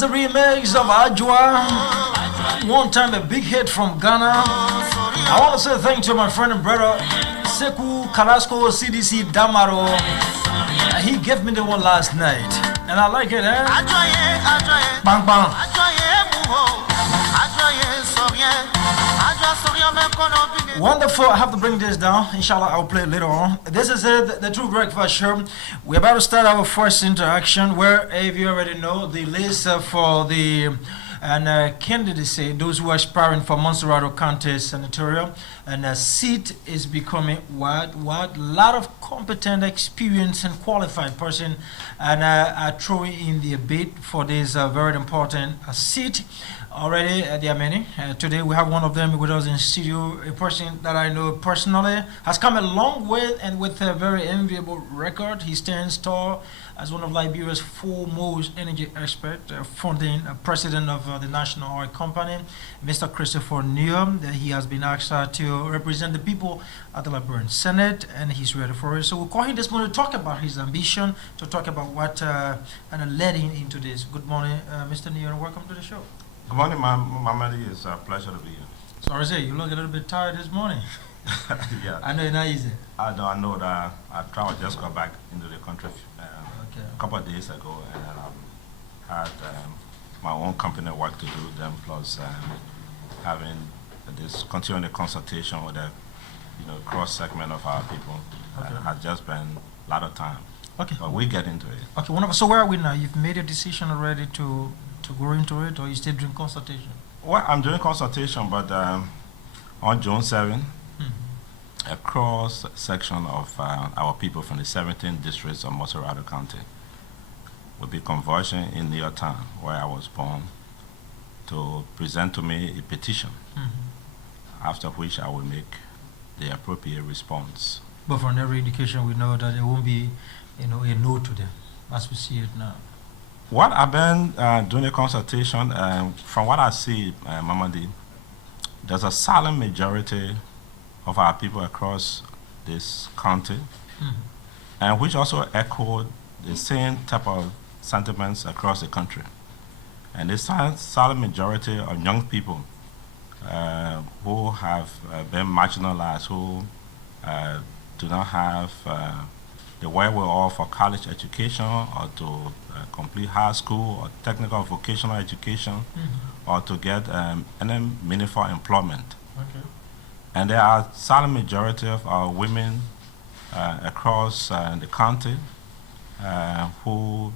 was the remix of Ajwa. One time a big hit from Ghana. I want to say thank you to my friend and brother Seku Carrasco CDC Damaro. He gave me the one last night, and I like it, eh? Bang bang. Wonderful. I have to bring this down. Inshallah, I'll play it later on. This is it, the True Breakfast Show. We're about to start our first interaction where, if you already know, the list for the candidacy, those who are aspiring for Montserrado County Senatorial, and a seat is becoming what? Lot of competent, experienced, and qualified person and are throwing in the bid for this very important seat. Already, there are many. Today, we have one of them with us in studio, a person that I know personally, has come a long way and with a very enviable record. He stands tall as one of Liberia's foremost energy experts, founding president of the National Oil Company, Mr. Christopher Neyor. He has been asked to represent the people at the Liberian Senate, and he's ready for it. So we'll call him this morning to talk about his ambition, to talk about what led him into this. Good morning, Mr. Neyor, and welcome to the show. Good morning, Mamadi. It's a pleasure to be here. Sorry, say you look a little bit tired this morning. Yeah. I know it's not easy. I know that I just got back into the country a couple of days ago, and I had my own company work to do, then plus having this continuing the consultation with the cross segment of our people. Has just been a lot of time. Okay. But we get into it. Okay, wonderful. So where are we now? You've made a decision already to go into it, or you still doing consultation? Well, I'm doing consultation, but on June 7, a cross section of our people from the 17 districts of Montserrado County will be converging in Neyor town, where I was born, to present to me a petition, after which I will make the appropriate response. But from every indication, we know that there won't be a no to them, as we see it now. What I've been doing a consultation, from what I see, Mamadi, there's a silent majority of our people across this county, and which also echoed the same type of sentiments across the country. And this silent majority of young people who have been marginalized, who do not have the wherewithal for college education or to complete high school or technical vocational education or to get any meaningful employment. Okay. And there are silent majority of our women across the county who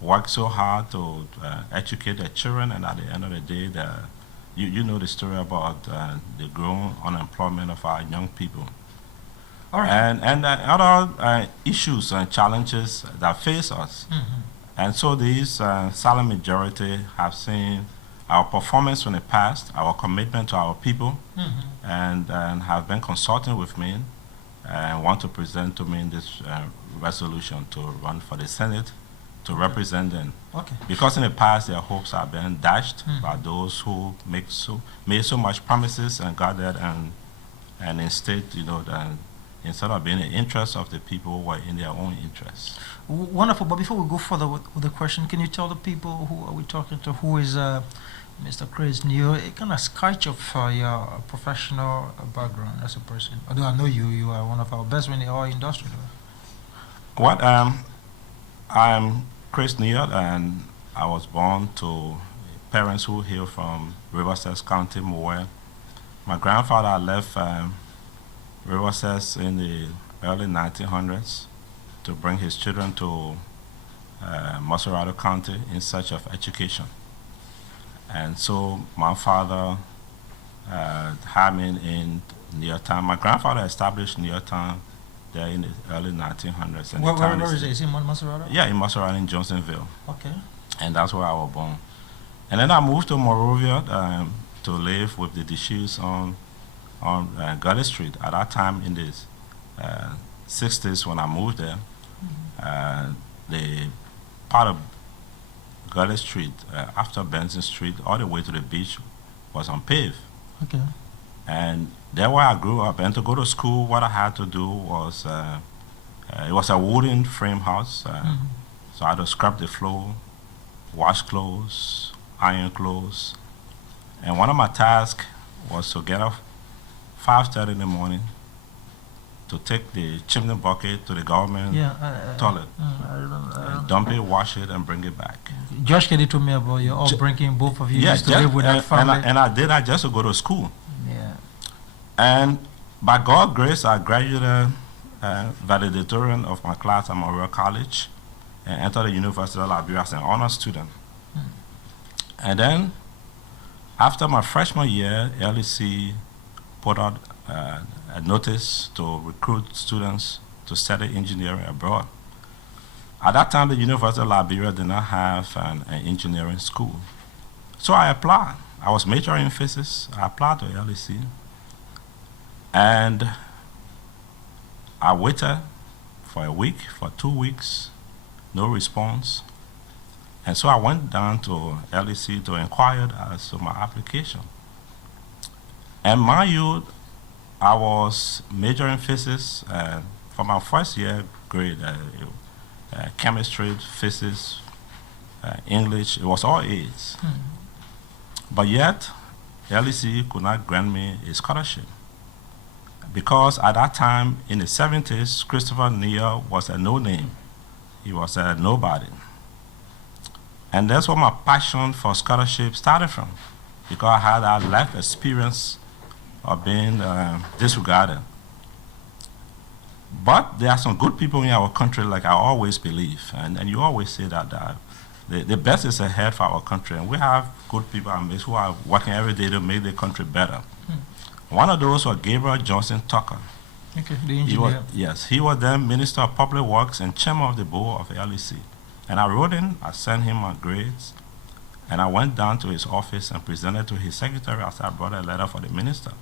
work so hard to educate their children, and at the end of the day, you know the story about the growing unemployment of our young people. All right. And other issues and challenges that face us. And so these silent majority have seen our performance from the past, our commitment to our people, and have been consulting with me and want to present to me this resolution to run for the Senate to represent them. Okay. Because in the past their hopes have been dashed by those who made so much promises and gathered and instead, instead of being in the interest of the people, were in their own interests. Wonderful. But before we go further with the question, can you tell the people who are we talking to? Who is Mr. Chris Neyor? A kind of sketch of your professional background as a person. Although I know you are one of our best in the oil industry. I'm Chris Neyor, and I was born to parents who hail from Riverside County, Moore. My grandfather left Riverside in the early 1900s to bring his children to Montserrado County in search of education. And so my father had me in Neyor town. My grandfather established Neyor town there in the early 1900s. And where is it? Is it in Montserrado? Yeah, in Montserrado, in Johnsonville. Okay. And that's where I was born. And then I moved to Monrovia to live with the Dishes on Gully Street. At that time in the 60s when I moved there, the part of Gully Street after Benson Street all the way to the beach was unpaved. Okay. And there where I grew up, and to go to school, what I had to do was, it was a wooden frame house, so I had to scrub the floor, wash clothes, iron clothes. And one of my tasks was to get up 5:30 in the morning to take the chimney bucket to the government toilet, I remember. and dump it, wash it, and bring it back. Josh Kelly told me about your upbringing. Both of you Yeah, used to live with that family. and I did that just to go to school. Yeah. And by God's grace, I graduated valedictorian of my class at Memorial College and entered the University of Liberia as an honor student. And then, after my freshman year, LEC put out a notice to recruit students to study engineering abroad. At that time, the University of Liberia did not have an engineering school. So I applied. I was majoring in physics. I applied to LEC. And I waited for a week, for 2 weeks, no response. And so I went down to LEC to inquire as to my application. And mind you, I was majoring in physics for my first year grade, chemistry, physics, English, it was all A's. But yet, LEC could not grant me a scholarship. Because at that time, in the 70s, Christopher Neyor was a no-name. He was a nobody. And that's where my passion for scholarship started from, because I had that life experience of being disregarded. But there are some good people in our country, like I always believe, and you always say that the best is ahead for our country, and we have good people who are working every day to make the country better. One of those was Gabriel Johnson Tucker. Okay, the engineer. He was then Minister of Public Works and Chairman of the Board of LEC. And I wrote in, I sent him my grades, and I went down to his office and presented to his secretary as I brought a letter for the minister.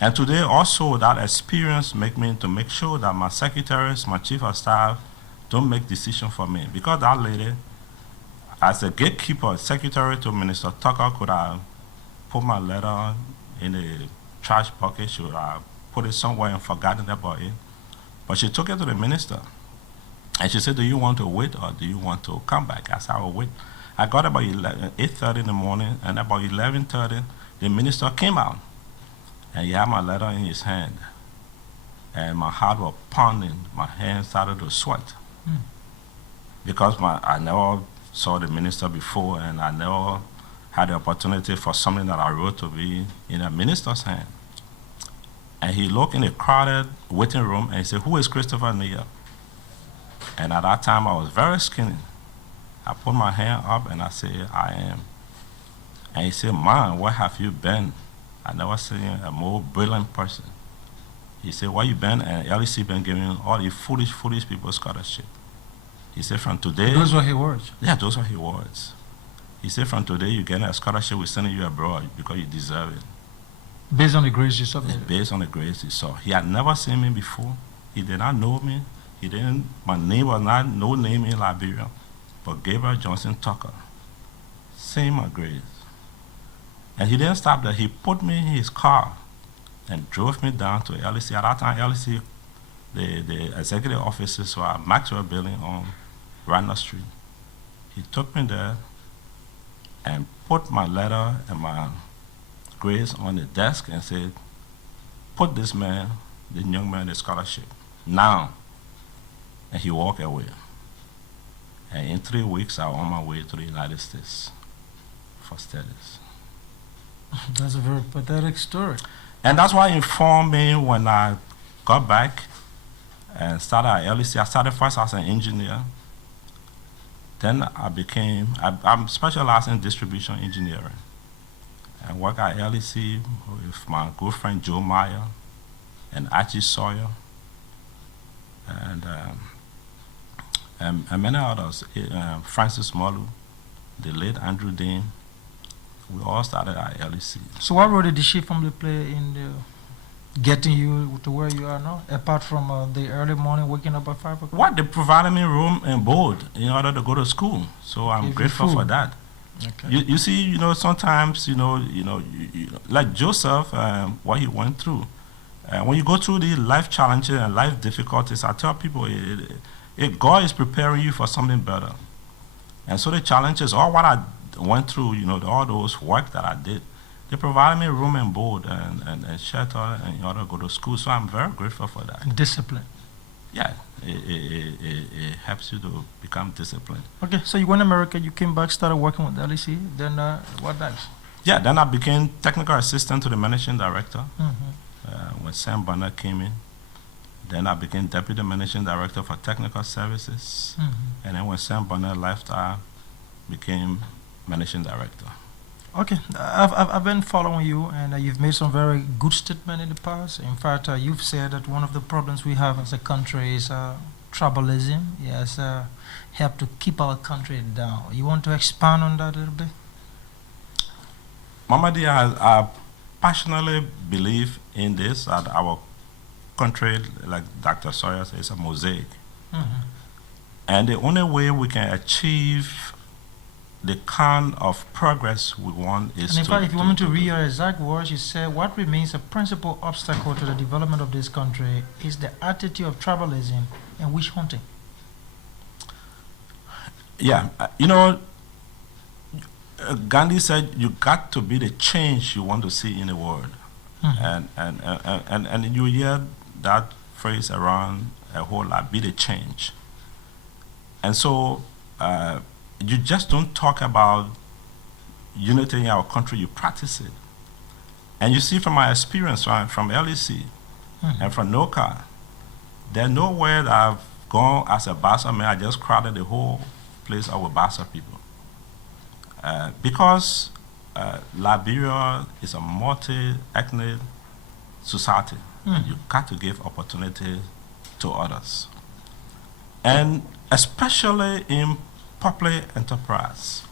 And today also that experience make me to make sure that my secretaries, my chief of staff, don't make decisions for me. Because that lady, as a gatekeeper, secretary to Minister Tucker, could have put my letter in the trash bucket, she would have put it somewhere and forgotten about it. But she took it to the minister. And she said, do you want to wait or do you want to come back? I said, I will wait. I got about 8:30 in the morning, and about 11:30, the minister came out. And he had my letter in his hand. And my heart was pounding. My hands started to sweat. Because I never saw the minister before, and I never had the opportunity for something that I wrote to be in a minister's hand. And he looked in a crowded waiting room and he said, who is Christopher Neyor? And at that time, I was very skinny. I put my hand up and I said, I am. And he said, man, where have you been? I never seen a more brilliant person. He said, where you been? And LEC been giving all the foolish people scholarship. He said, from today. Those were his words. Yeah, those were his words. He said, from today, you're getting a scholarship, we're sending you abroad because you deserve it. Based on the grades you submitted? Based on the grades he saw. He had never seen me before. He did not know me. My name was not no name in Liberia, but Gabriel Johnson Tucker. Same my grades. And he didn't stop there. He put me in his car and drove me down to LEC. At that time, LEC, the executive offices were at Maxwell Building on Radnor Street. He took me there and put my letter and my grades on the desk and said, put this man, the young man, the scholarship, now. And he walked away. And in 3 weeks, I was on my way to the United States for studies. That's a very pathetic story. And that's why he informed me when I got back and started at LEC. I started first as an engineer. Then I'm specialized in distribution engineering. I work at LEC with my good friend Joe Meyer and Archie Sawyer and many others, Francis Molu, the late Andrew Dane. We all started at LEC. So what role did the Shea family play in getting you to where you are now, apart from the early morning waking up at 5 o'clock? What? They provided me room and board in order to go to school. So I'm grateful for that. Okay. You see, sometimes, like Joseph, what he went through. When you go through the life challenges and life difficulties, I tell people, God is preparing you for something better. And so the challenges, all what I went through, all those work that I did, they provided me room and board and shelter and in order to go to school. So I'm very grateful for that. Discipline. Yeah, it helps you to become disciplined. Okay, so you went to America, you came back, started working with LEC, then what next? Yeah, then I became technical assistant to the managing director Mm-hmm. when Sam Bonner came in. Then I became deputy managing director for technical services. Mm-hmm. And then when Sam Bonner left, I became managing director. Okay, I've been following you, and you've made some very good statements in the past. In fact, you've said that one of the problems we have as a country is tribalism. Yes, help to keep our country down. You want to expand on that a little bit? Mamadi, I passionately believe in this, that our country, like Dr. Sawyer says, is a mosaic. Mm-hmm. And the only way we can achieve the kind of progress we want is And in fact, if you want me to read do- your exact words, you said, what remains a principal obstacle to the development of this country is the attitude of tribalism and witch hunting. Yeah, Gandhi said you got to be the change you want to see in the world. Mhm. And you hear that phrase around a whole lot, be the change. And so you just don't talk about unity in our country, you practice it. And you see from my experience from LEC Mhm. and from NOCA, there's nowhere that I've gone as a Bassa man, I just crowded the whole place out with Bassa people. Because Liberia is a multi-ethnic society, and you got to give opportunity to others. And especially in public enterprise,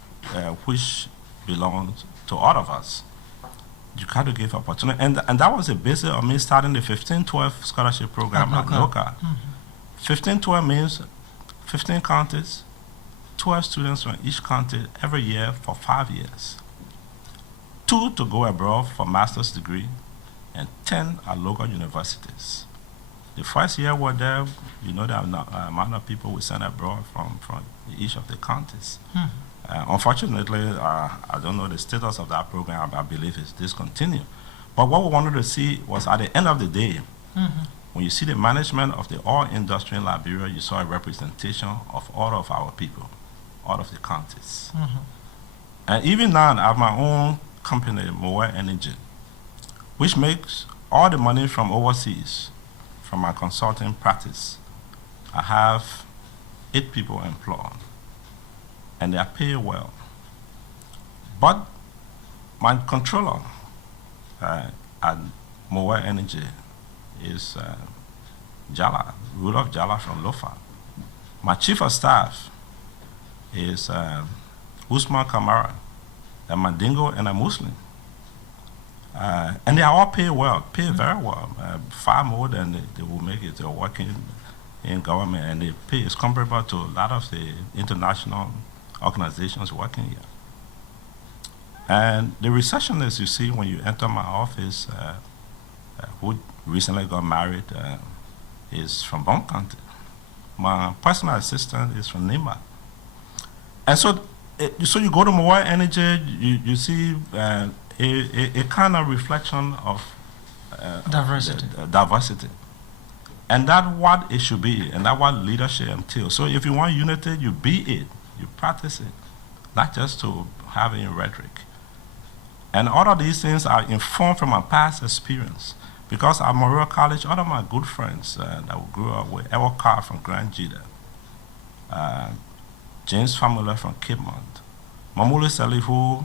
which belongs to all of us, you got to give opportunity. And that was the basis of me starting the 1512 scholarship program at NOCA. 1512 means 15 counties, 12 students from each county every year for 5 years. 2 to go abroad for master's degree, and 10 at local universities. The first year we're there, the amount of people we sent abroad from each of the counties. Unfortunately, I don't know the status of that program. I believe it's discontinued. But what we wanted to see was at the end of the day, when you see the management of the oil industry in Liberia, you saw a representation of all of our people, all of the counties. And even now, I have my own company, Neyor Energy, which makes all the money from overseas, from my consulting practice. I have 8 people employed, and they are paid well. But my controller at Neyor Energy is Jala, Rudolph Jala from Lofa. My chief of staff is Usman Kamara, a Mandingo and a Muslim. And they are all paid well, paid very well, far more than they will make it. They're working in government, and the pay is comparable to a lot of the international organizations working here. And the receptionist you see when you enter my office, who recently got married, is from Bon County. My personal assistant is from Nima. And so you go to Neyor Energy, you see a kind of reflection of diversity. And that's what it should be, and that's what leadership entails. So if you want unity, you be it, you practice it, not just to have it in rhetoric. And all of these things are informed from my past experience. Because at Memorial College, all of my good friends that we grew up with, Ewa Carr from Grand Jida, James Famula from Cape Mount, Mamuli Salih, who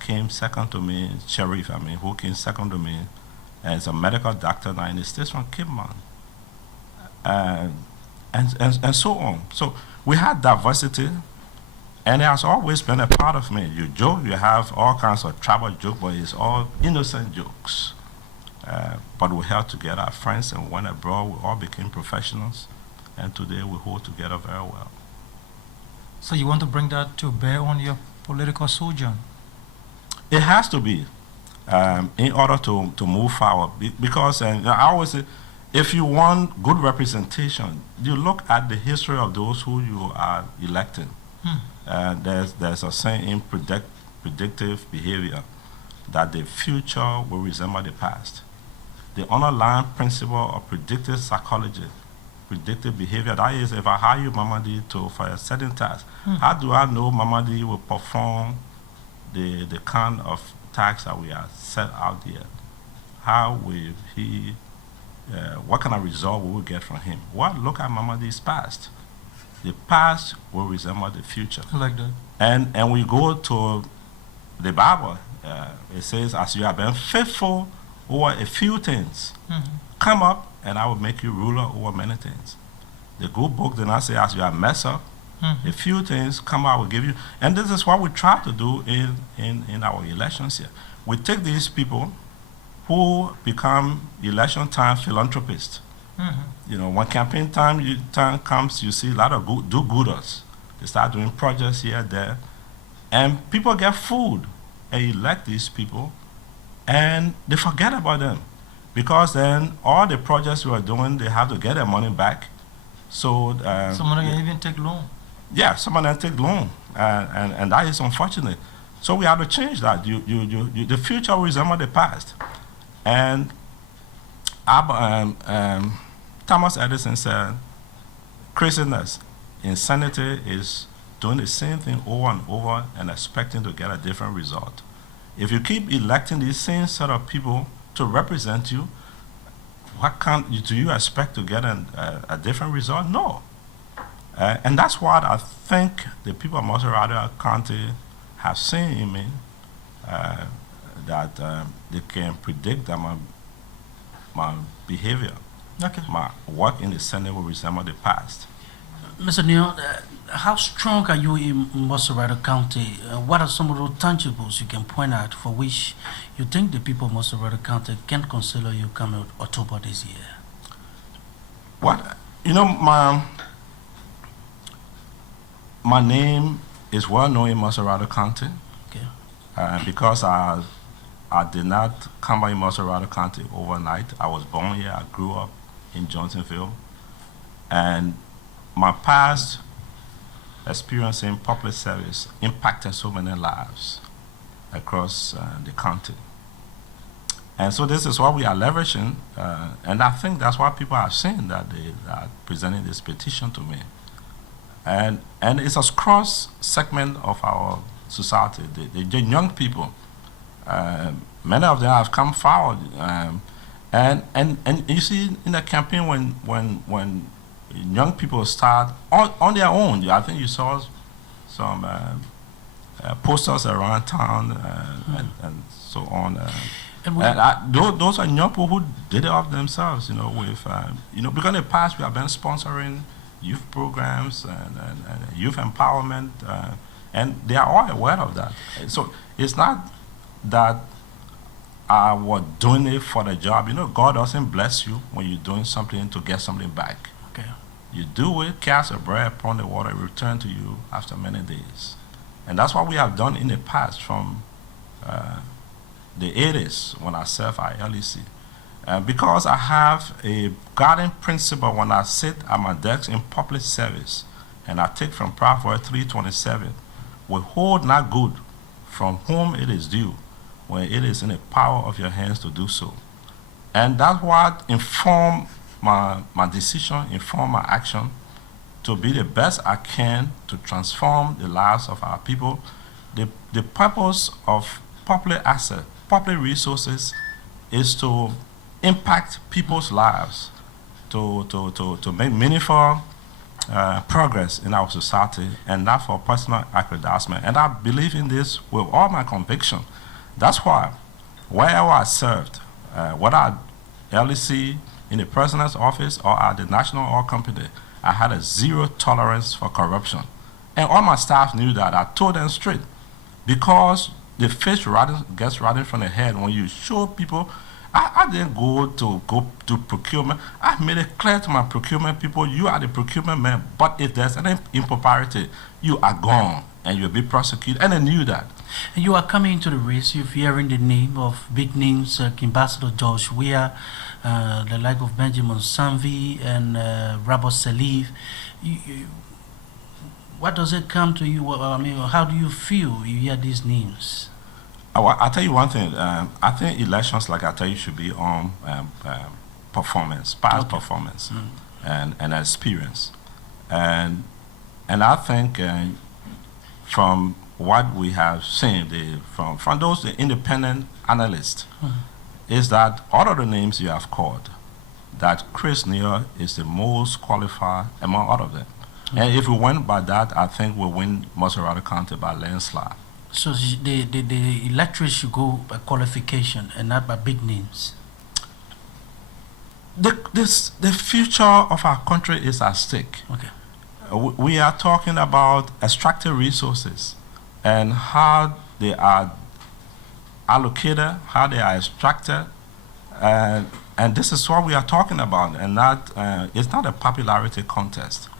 came second to me, Sharif, who came second to me, as a medical doctor now in the States from Cape Mount, and so on. So we had diversity, and it has always been a part of me. You joke, you have all kinds of tribal jokes, but it's all innocent jokes. But we held together, our friends, and went abroad. We all became professionals, and today we hold together very well. So you want to bring that to bear on your political sojourn? It has to be in order to move forward. Because I always say, if you want good representation, you look at the history of those who you are electing. There's a saying in predictive behavior that the future will resemble the past. The underlying principle of predictive psychology, predictive behavior, that is, if I hire you, Mamadi, for a certain task, how do I know Mamadi will perform the kind of task that we are set out there? How will he, what kind of result will we get from him? Well, look at Mamadi's past. The past will resemble the future. I like that. And we go to the Bible. It says, as you have been faithful over a few things, come up and I will make you ruler over many things. The good book did not say, as you have messed up, a few things, come up, I will give you. And this is what we try to do in our elections here. We take these people who become election time philanthropists. You know, when campaign time comes, you see a lot of do-gooders. They start doing projects here, there, and people get food and elect these people, and they forget about them, because then all the projects we are doing, they have to get their money back. So some of them even take loan. Yeah, some of them take loan, and that is unfortunate. So we have to change that. The future will resemble the past, and Thomas Edison said, craziness, insanity is doing the same thing over and over and expecting to get a different result. If you keep electing these same set of people to represent you, do you expect to get a different result? No. And that's what I think the people of Montserrado County have seen in me, that they can predict that my behavior, my work in the Senate will resemble the past. Mr. Neyor, how strong are you in Montserrado County? What are some of those tangibles you can point out for which you think the people of Montserrado County can consider you coming October this year? What, you know, my name is well known in Montserrado County. Okay. Because I did not come by Montserrado County overnight. I was born here. I grew up in Johnsonville, and my past experience in public service impacted so many lives across the county. And so this is what we are leveraging, and I think that's why people are saying that they are presenting this petition to me. And it's a cross segment of our society, the young people. Many of them have come forward, and you see in the campaign when young people start on their own. I think you saw some posters around town and so on. Those are young people who did it of themselves, you know, with because in the past we have been sponsoring youth programs and youth empowerment, and they are all aware of that. So it's not that I was doing it for the job. You know, God doesn't bless you when you're doing something to get something back. Okay. You do it, cast a bread upon the water, return to you after many days. And that's what we have done in the past from the 80s when I served at LEC. Because I have a guiding principle when I sit at my desk in public service, and I take from Proverbs 3:27, withhold not good from whom it is due, when it is in the power of your hands to do so. And that's what informed my decision, informed my action, to be the best I can to transform the lives of our people. The purpose of public assets, public resources, is to impact people's lives, to make meaningful progress in our society, and not for personal aggrandizement. And I believe in this with all my conviction. That's why wherever I served, whether at LEC, in the president's office, or at the national oil company, I had a zero tolerance for corruption. And all my staff knew that. I told them straight. Because the fish gets rotten from the head when you show people. I didn't go to procurement. I made it clear to my procurement people, you are the procurement man, but if there's any impropriety, you are gone and you'll be prosecuted. And I knew that. You are coming into the race, you're hearing the name of big names like Ambassador George Weah, the like of Benjamin Sanvi and Robert Salif. What does it come to you? I mean, how do you feel you hear these names? I'll tell you one thing. I think elections, like I tell you, should be on performance, past Okay. performance, Mm. and experience. And I think from what we have seen, from those independent analysts, is that out of the names you have called, that Chris Neyor is the most qualified among all of them. And if we went by that, I think we'll win Montserrado County by landslide. So the electorate should go by qualification and not by big names. The future of our country is at stake. Okay. We are talking about extracted resources and how they are allocated, how they are extracted, and this is what we are talking about. And not it's not a popularity contest.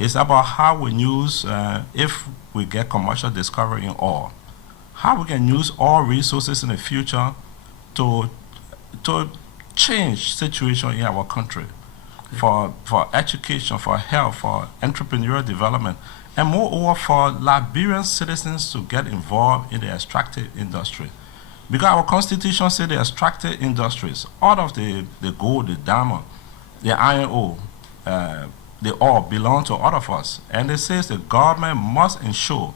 It's about how we use, if we get commercial discovery in oil, how we can use all resources in the future to change situation in our country, for education, for health, for entrepreneurial development, and moreover for Liberian citizens to get involved in the extractive industry. Because our constitution says the extractive industries, all of the gold, the diamond, the iron ore, they all belong to all of us. And it says the government must ensure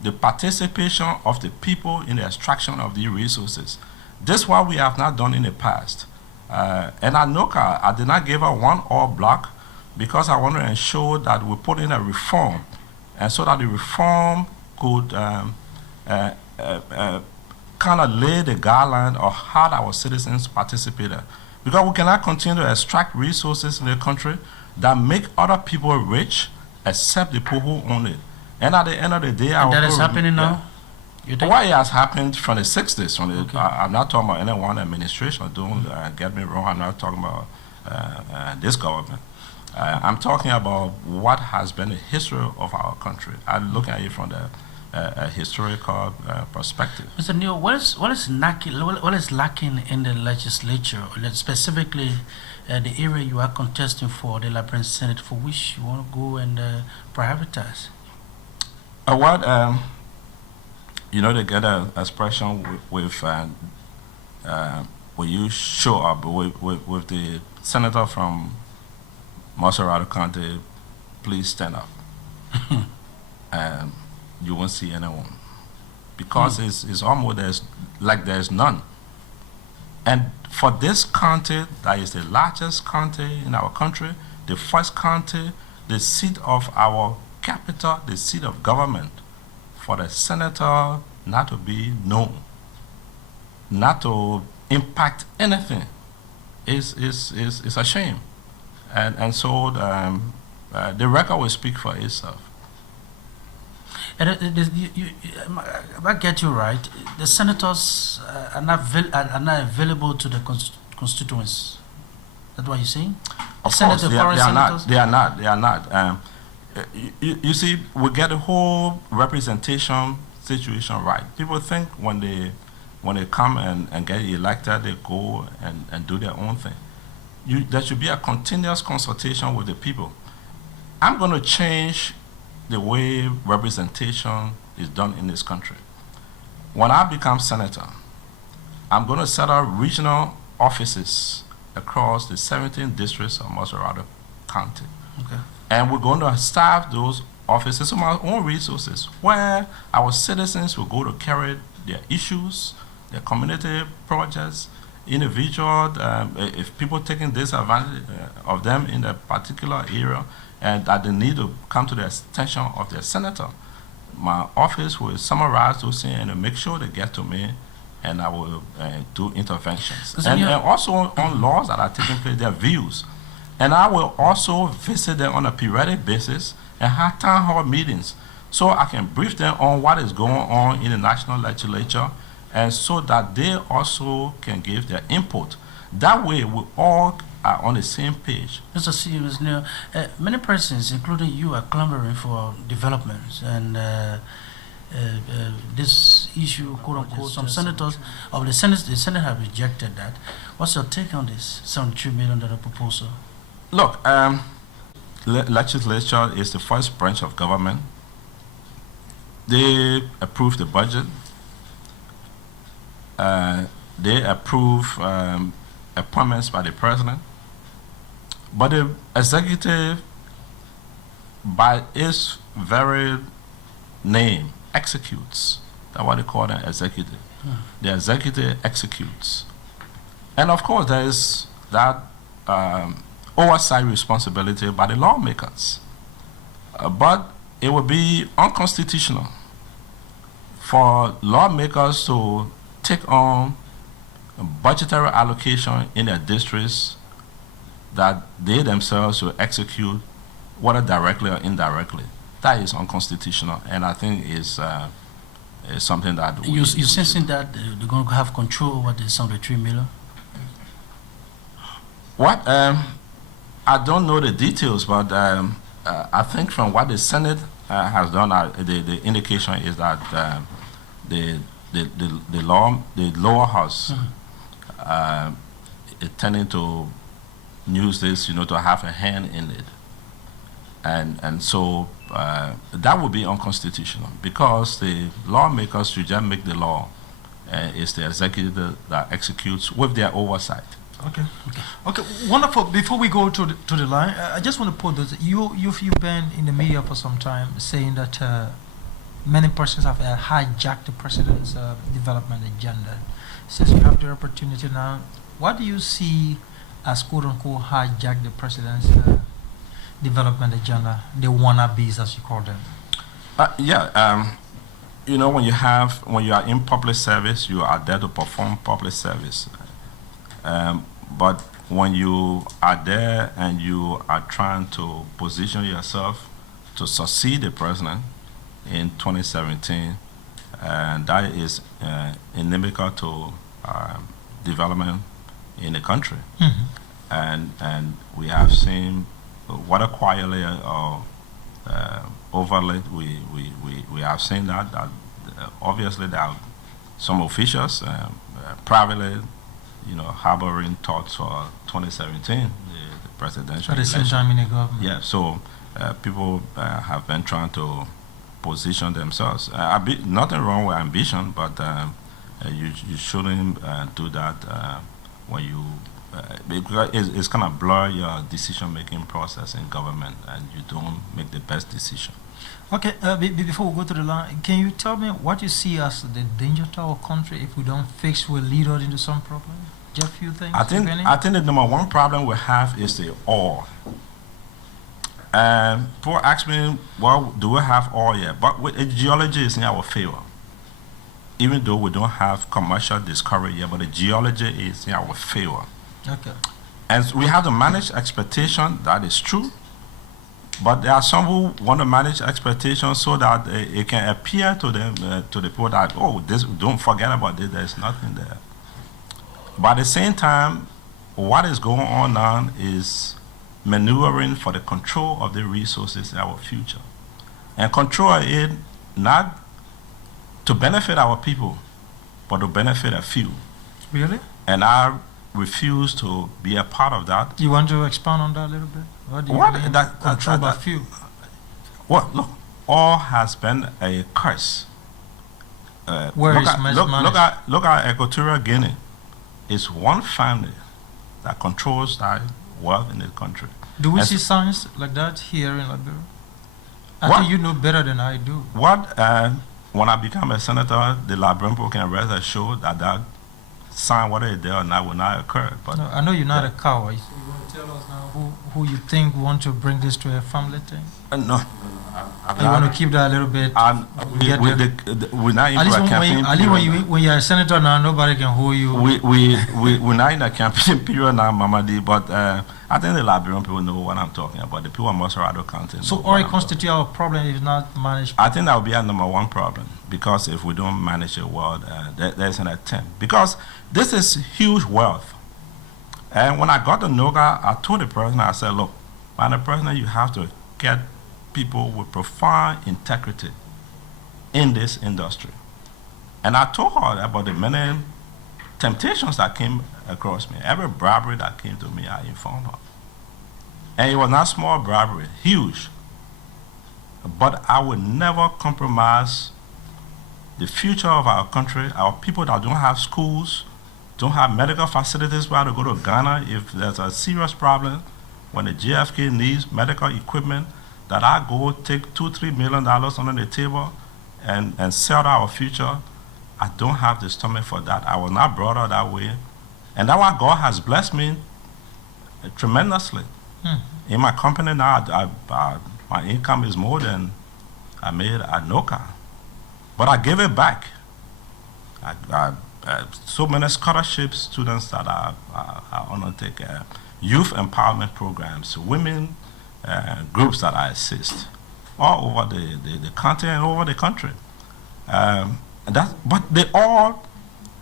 the participation of the people in the extraction of these resources. This is what we have not done in the past. And at NOCA, I did not give her one ore block because I want to ensure that we put in a reform, and so that the reform could kind of lay the guideline of how our citizens participated. Because we cannot continue to extract resources in the country that make other people rich, except the people who own it. And at the end of the day, And that is happening now? You think? Why it has happened from the 60s. Okay. I'm not talking about any one administration. Don't get me wrong. I'm not talking about this government. I'm talking about what has been the history of our country. I'm looking at it from the historical perspective. Mr. Neyor, what is lacking in the legislature, specifically the area you are contesting for, the Liberian Senate, for which you want to go and prioritize? They get an expression with when you show up with the senator from Montserrado County, please stand up. And you won't see anyone. Because it's almost there's none. And for this county, that is the largest county in our country, the first county, the seat of our capital, the seat of government, for the senator not to be known, not to impact anything, is a shame. And so the record will speak for itself. And if I get you right, the senators are not available to the constituents. That's what you're saying? Of course, they are not. They are not. You see, we get the whole representation situation right. People think when they come and get elected, they go and do their own thing. There should be a continuous consultation with the people. I'm going to change the way representation is done in this country. When I become senator, I'm going to set up regional offices across the 17 districts of Montserrado County. Okay. And we're going to staff those offices with our own resources, where our citizens will go to carry their issues, their community projects, individual, if people taking disadvantage of them in a particular area, and that they need to come to the attention of their senator, my office will summarize those things and make sure they get to me, and I will do interventions. And also on laws that are taking place, their views. And I will also visit them on a periodic basis and have town hall meetings, so I can brief them on what is going on in the national legislature, and so that they also can give their input. That way we all are on the same page. Mr. Neyor, many persons, including you, are clamoring for developments, and this issue, quote unquote, some senators of the Senate have rejected that. What's your take on this $73 million proposal? Look, legislature is the first branch of government, They approve the budget. They approve appointments by the president. But the executive, by its very name, executes. That's what they call an executive. The executive executes. And of course, there is that oversight responsibility by the lawmakers. But it would be unconstitutional for lawmakers to take on budgetary allocation in their districts that they themselves will execute, whether directly or indirectly. That is unconstitutional, and I think is something that You sensing that they're going to have control over the 73 million? What I don't know the details, but I think from what the Senate has done, the indication is that the lower house is tending to use this, to have a hand in it, and so that would be unconstitutional because the lawmakers should just make the law, and it's the executive that executes with their oversight. Okay, wonderful. Before we go to the line, I just want to put this. You've been in the media for some time saying that many persons have hijacked the president's development agenda. Since you have the opportunity now, what do you see as quote-unquote hijack the president's development agenda, the wannabes as you call them? When you are in public service, you are there to perform public service. But when you are there and you are trying to position yourself to succeed the president in 2017, and that is inimical to development in the country. And we have seen what a quietly or overlay we have seen that obviously there are some officials privately harboring thoughts for 2017, the presidential At the same election. time in the government. Yeah, so people have been trying to position themselves. Nothing wrong with ambition, but you shouldn't do that when you because it's kind of blur your decision-making process in government, and you don't make the best decision. Okay, before we go to the line, can you tell me what you see as the danger to our country if we don't fix will lead us into some problem? Just a few things. I think the number one problem we have is the oil. People ask me, well, do we have oil yet? But geology is in our favor. Even though we don't have commercial discovery yet, but the geology is in our favor. Okay. And we have to manage expectation, that is true. But there are some who want to manage expectations so that it can appear to them, to the people that, don't forget about this, there's nothing there. But at the same time, what is going on now is maneuvering for the control of the resources in our future. And control it not to benefit our people, but to benefit a few. Really? And I refuse to be a part of that. You want to expand on that a little bit? What do you mean? Control by few? Well, look, all has been a curse. Where look is at Equatorial Guinea. It's one family that controls that wealth in the country. Do we see signs like that here in Liberia? I think you know better than I do. When I become a senator, the Liberian people can rest assured that sign, whether it's there or not, will not occur. But no, I know you're not a coward. So you want to tell us now who you think want to bring this to a family thing? No. You want to keep that a little bit? We're not in a campaign period. When you're a senator now, nobody can hold you. We're not in a campaign period now, Mama D, but I think the Liberian people know what I'm talking about. The people of Montserrado County. So, or it constitutes our problem if not managed? I think that will be our number one problem, because if we don't manage it well, there's an attempt. Because this is huge wealth. And when I got to Noga, I told the president, I said, look, Madam President, you have to get people with profound integrity in this industry. And I told her about the many temptations that came across me. Every bribery that came to me, I informed her. And it was not small bribery, huge. but I will never compromise the future of our country, our people that don't have schools, don't have medical facilities where to go to Ghana if there's a serious problem. When the JFK needs medical equipment, that I go take $2-3 million under the table and sell our future. I don't have the stomach for that. I was not brought up that way. And that's why God has blessed me tremendously. In my company now, my income is more than I made at NOCA. But I give it back. So many scholarship students that I undertake, youth empowerment programs, women groups that I assist all over the continent and over the country. But they all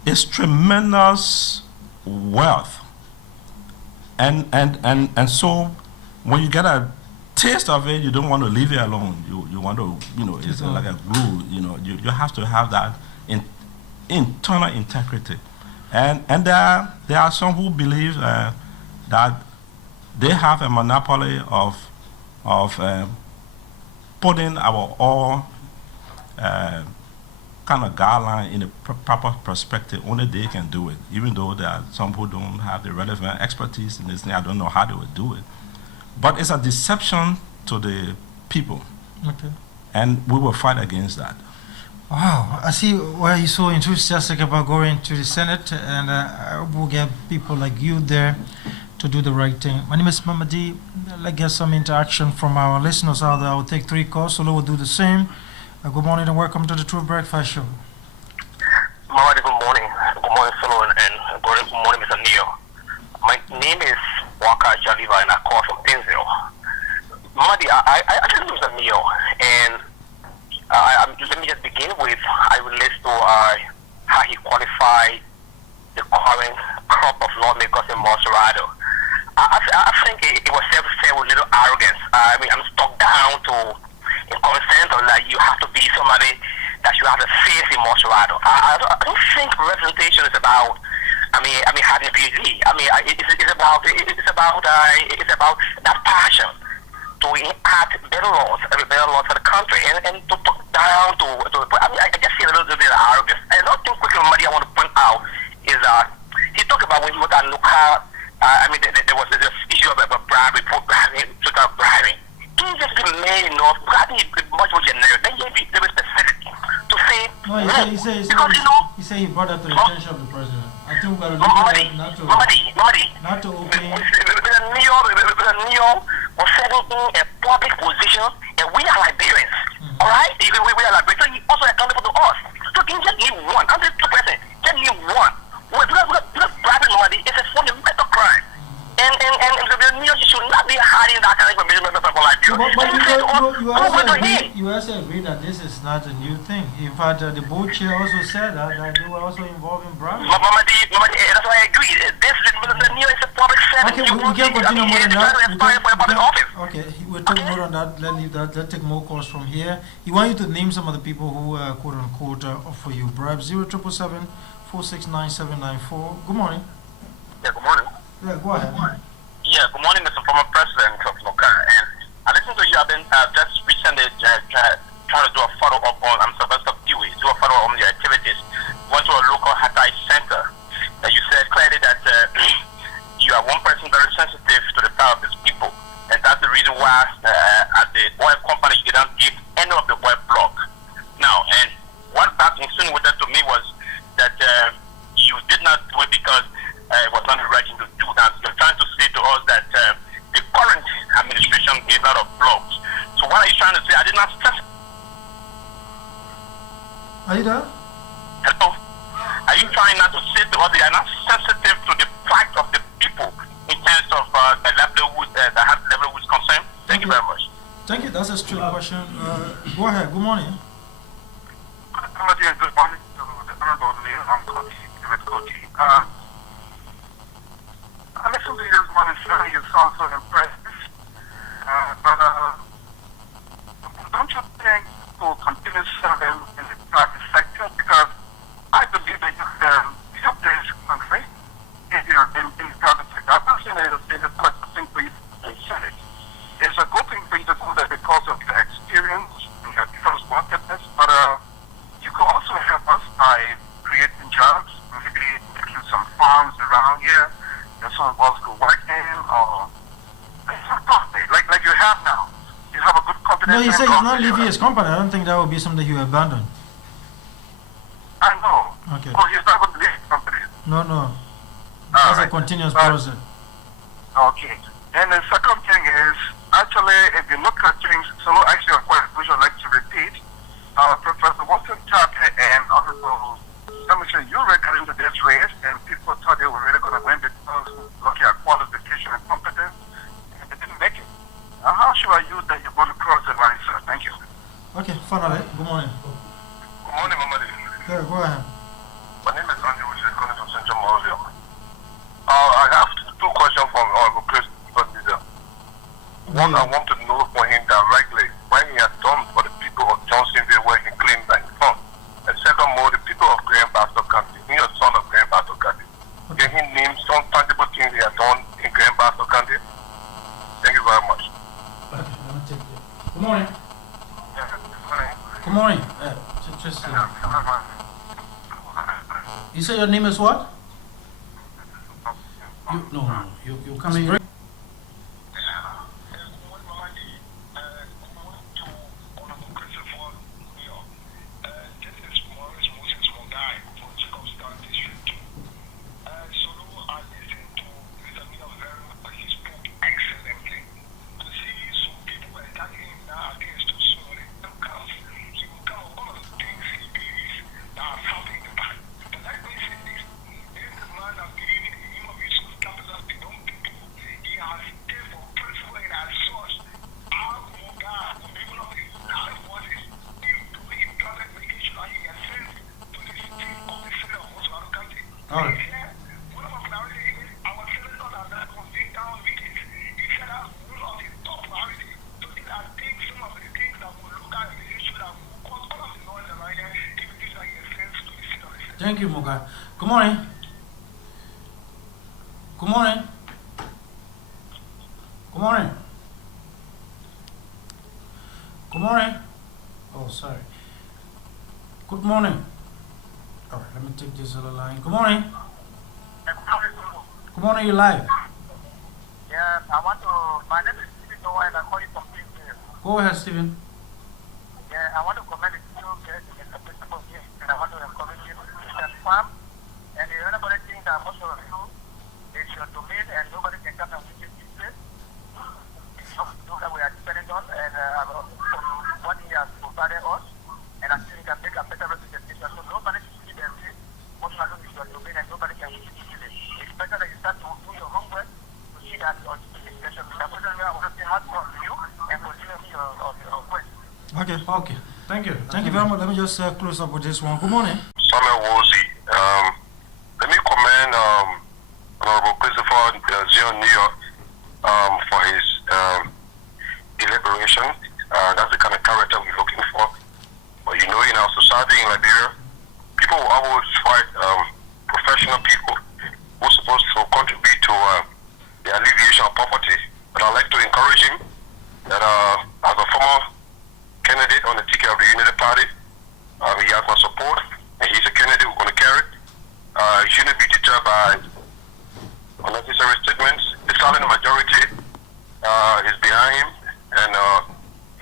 is tremendous wealth. And so when you get a taste of it, you don't want to leave it alone. You want to, it's like a glue, you have to have that internal integrity. And there are some who believe that they have a monopoly of putting our all kind of guideline in a proper perspective. Only they can do it, even though there are some who don't have the relevant expertise in this thing. I don't know how they would do it. But it's a deception to the people. Okay. And we will fight against that. Wow, I see why you're so enthusiastic about going to the Senate, and I hope we'll get people like you there to do the right thing. My name is Mamadi. Let's get some interaction from our listeners out there. I'll take 3 calls, Solo will do the same. Good morning and welcome to the True Breakfast Show. Mamadi, good morning. Good morning, Solo, and good morning, Mr. Neyor. My name is Waka Jaliva, and I call from Painesville. Mamadi, I actually know Mr. Neyor, and let me just begin with, I relate to how he qualified the current crop of lawmakers in Montserrado. I think it was said with little arrogance. I mean, I'm stuck down to a consensus that you have to be somebody that you have a face in Montserrado. I don't think representation is about, having a PhD. It's about that passion to enact better laws for the country, and to talk down to I just see a little bit of arrogance. And another thing quickly, Mamadi, I want to point out is he talked about when he was at local, there was this issue about bribery, bribing. Can you just be made enough, bribing is much more generic, then you be very specific to say, No, he said he brought that to the attention of the president. I think we've got to look at that not to open. Mr. Neyor was setting in a public position, and we are Liberians. All right? We are Liberians. So he also accountable to us. So can you just leave one? I'm just 2%. Just leave one. Because bribing money is a fundamental crime. And the Neyor should not be hiding that kind of information from Liberia. You also agree that this is not a new thing. In fact, the board chair also said that they were also involved in bribery. Mamadi, that's why I agree. The Neyor is a public servant. Okay, we can't continue more than that. Okay, we'll take more on that. Let's leave that. Let's take more calls from here. He wants you to name some of the people who, quote unquote, offer you bribes. 0777 469 794. Good morning. Yeah, good morning. Yeah, go ahead. Yeah, good morning, Mr. Former President of NOCA. And I listened to you. I've been just recently trying to do a follow-up on Sylvester Dewey, do a follow-up on your activities. Went to a local Hatay center. You said clearly that you are one person very sensitive to the power of these people. And that's the reason why at the oil company you didn't give any of the oil block. Now, and what that insinuated to me was that you did not do it because it was not ready to do that. You're trying to say to us that the current administration gave out of blocks. So what are you trying to say? I did not. Are you there? Hello? Are you trying not to say to us they are not sensitive to the plight of the people in terms of the livelihood that have livelihood concern? Thank you very much. Thank you. That's a straight question. Go ahead. Good morning. Good morning to the Honorable Neyor. I'm Coach. I listened to you this morning, sir. You sound so impressive. But don't you think to continue serving in the private sector? Because I believe that you can help this country if you're in the private sector. I'm not saying that it's not a good thing for you to say it. It's a good thing for you to do that because of your experience some of us could work in, or like you have now. You have a good confidence. No, he in said he's not government. leaving his company. I don't think that would be something he will abandon. I know. Okay. Oh, he's not going to leave the company. No, no. All That's a right. continuous But- process. Okay. And the second thing is, actually, if you look at things, so actually, a question which I'd like to repeat. Professor Watson Tappe and Honorable Commissioner, you were getting into this race, and people thought they were really going to win because looking at qualification and competence, and they didn't make it. How sure are you that you're going to cross the line, sir? Thank you. Okay, finally, good morning. Good morning, Mama. Yeah, go ahead. My name is Andy, which is calling from Central Moravia. I have two questions from Honorable Christopher Leader. One, I want to know from him directly when he has done for the people of Johnsonville where he claimed that he's from. And second, more the people of Grand Bastard County. He is son of Grand Bastard County. Can he name some tangible things he has done in Grand Bastard County? Thank you very much. Okay, let me take it. Good morning. Yeah, Good morning. Just, you say your name is what? You coming? All right. Thank you, Moga. Good morning. Good morning. Good morning. Good morning. Oh, sorry. Good morning. All right, let me take this other line. Good morning. Good morning, you live. Yeah, my name is Stephen Noah, and I'm calling from Queensville. Go ahead, Stephen. Yeah, I want to commend the two guys in the principal here, and I want to encourage you to stand firm. And the other thing that most of you is your domain, and nobody can come and win this place. It's something that we are dependent on, and from what he has provided us, and I think he can make a better representation. So nobody should see them say, Montserrado is your domain, and nobody can win this place. It's better that you start to do your homework to see that on the expression. I want to say hard for you and continue your quest. Okay, okay. Thank you. Thank you very much. Let me just close up with this one. Good morning. Samuel Woolsey. Let me commend Honorable Christopher Neyor for his deliberation. That's the kind of character we're looking for. But you know, in our society in Liberia, people will always fight professional people who are supposed to contribute to the alleviation of poverty. But I'd like to encourage him that as a former candidate on the ticket of the Unity Party, he has my support, and he's a candidate who's going to carry it. He shouldn't be deterred by unnecessary statements. The silent majority is behind him, and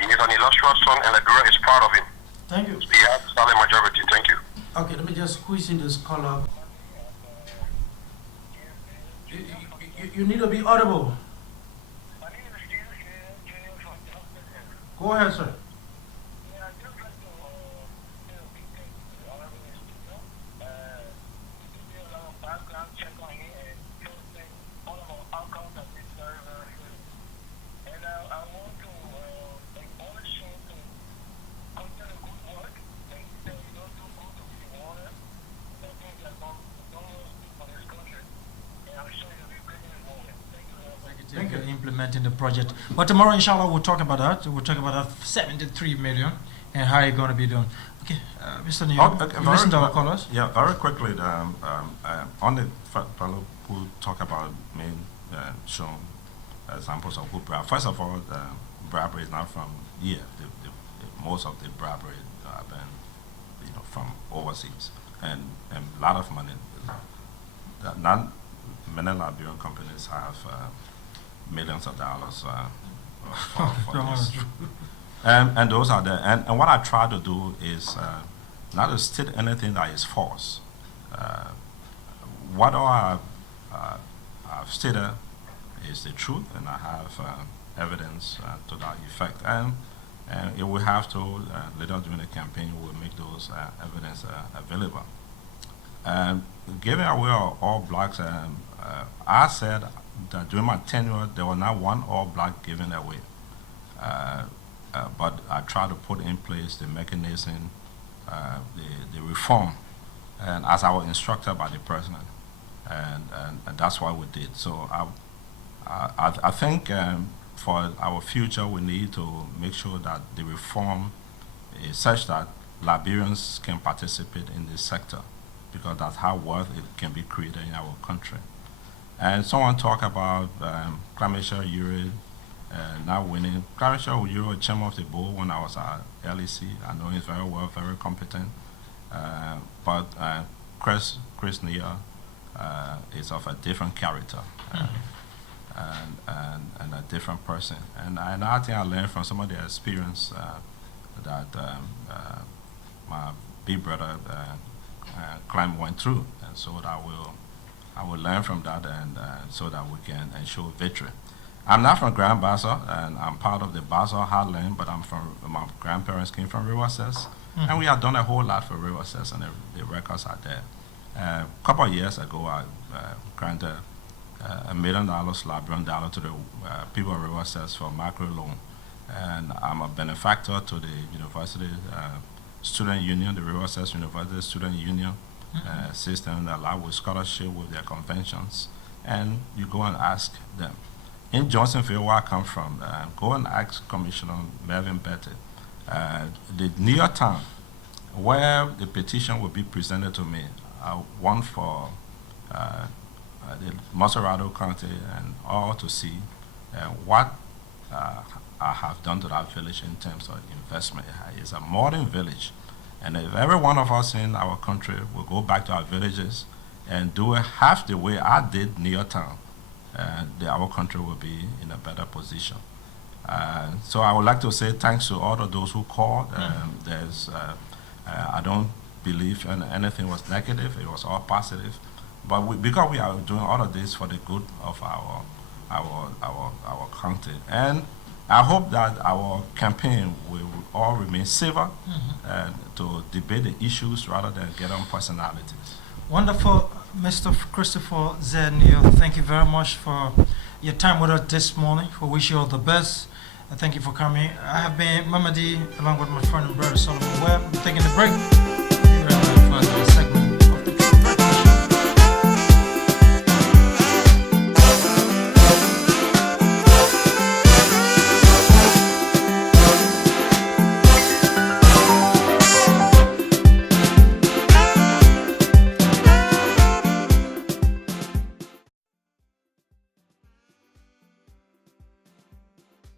he is an illustrious son, and Liberia is proud of him. Thank you. He has the silent majority. Thank you. Okay, let me just squeeze in this color. You need to be audible. Go ahead, sir. Thank you. Implementing the project. But tomorrow, inshallah, we'll talk about that. We'll talk about that 73 million and how you're going to be doing. Okay, Mr. Neyor, you listen to our callers? Yeah, very quickly, on the fellow who talk about me showing examples of good bribery. First of all, bribery is not from here. Most of the bribery have been, from overseas, and a lot of money. many Liberian companies have millions of dollars for this. And those are there. And what I try to do is not to state anything that is false. What I've stated is the truth, and I have evidence to that effect. And if we have to, later during the campaign, we'll make those evidence available. Giving away all blacks, I said that during my tenure, there was not one all black given away. But I tried to put in place the mechanism, the reform, and as I was instructed by the president, and that's what we did. So I think for our future, we need to make sure that the reform is such that Liberians can participate in this sector, because that's how wealth it can be created in our country. And someone talk about Clementia Uri not winning. Clementia Uri was chairman of the board when I was at LEC. I know he's very well, very competent. But Chris Neyor is of a different character and a different person. And I think I learned from some of the experience that my big brother Clem went through, and so that I will learn from that, and so that we can ensure victory. I'm not from Grand Bassa, and I'm part of the Bassa heartland, but my grandparents came from River Access, and we have done a whole lot for River Access, and the records are there. A couple of years ago, I granted $1 million Liberian dollar to the people of River Access for macro loan, and I'm a benefactor to the university student union, the River Access University Student Union system that allow with scholarship with their conventions, and you go and ask them. In Johnsonville, where I come from, go and ask Commissioner Melvin Betty. The Neyor town, where the petition will be presented to me, one for the Montserrado County and all to see what I have done to that village in terms of investment. It's a modern village, and if every one of us in our country will go back to our villages and do it half the way I did Neyor town, our country will be in a better position. So I would like to say thanks to all of those who called. I don't believe anything was negative. It was all positive. But because we are doing all of this for the good of our country, and I hope that our campaign will all remain civil and to debate the issues rather than get on personalities. Wonderful, Mr. Christopher Z. Neyor. Thank you very much for your time with us this morning. We wish you all the best. Thank you for coming. I have been Mamadi along with my friend and brother Solomon Webb. We're taking a break.